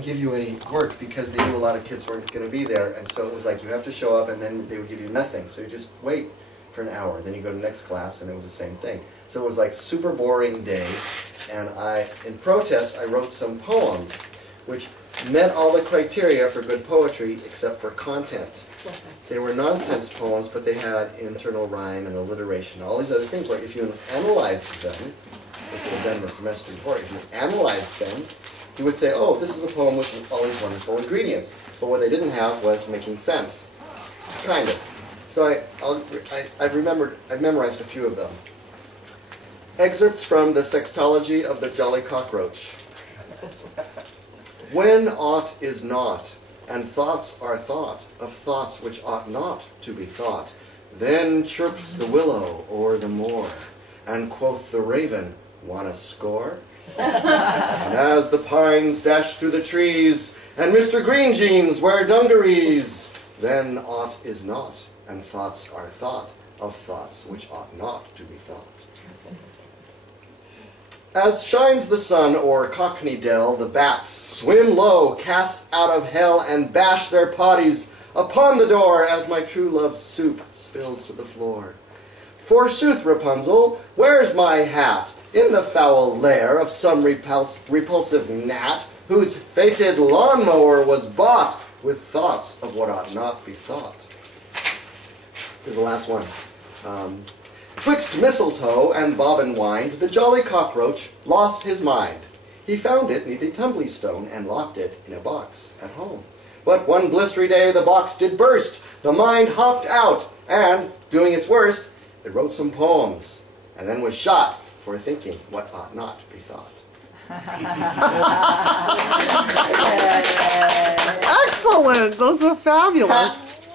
give you any work because they knew a lot of kids weren't going to be there, and so it was like you have to show up and then they would give you nothing, so you just wait for an hour, then you go to the next class and it was the same thing. So it was like super boring day, and in protest I wrote some poems which met all the criteria for good poetry except for content. They were nonsense poems, but they had internal rhyme and alliteration, all these other things where if you analyzed them, which would have been the semester before, if you analyzed them, you would say, oh, this is a poem with all these wonderful ingredients. But what they didn't have was making sense. Kind of. So I've memorized a few of them. Excerpts from the Sextology of the Jolly Cockroach. When aught is not, and thoughts are thought, of thoughts which ought not to be thought, then chirps the willow o'er the moor, and quoth the raven, want a score? And as the pines dash through the trees, and Mr. Green Jeans wear dungarees, then aught is not, and thoughts are thought, of thoughts which ought not to be thought. As shines the sun o'er Cockney Dell, the bats swim low, cast out of hell, and bash their potties upon the door as my true love's soup spills to the floor. Forsooth, Rapunzel, where's my hat? In the foul lair of some repulsive gnat, whose fated lawnmower was bought with thoughts of what ought not be thought. Here's the last one. Twixt mistletoe and bobbin wind, the jolly cockroach lost his mind. He found it neath a tumbly stone and locked it in a box at home. But one blistery day the box did burst, the mind hopped out, and, doing its worst, it wrote some poems, and then was shot for thinking what ought not to be thought. Excellent! Those were fabulous.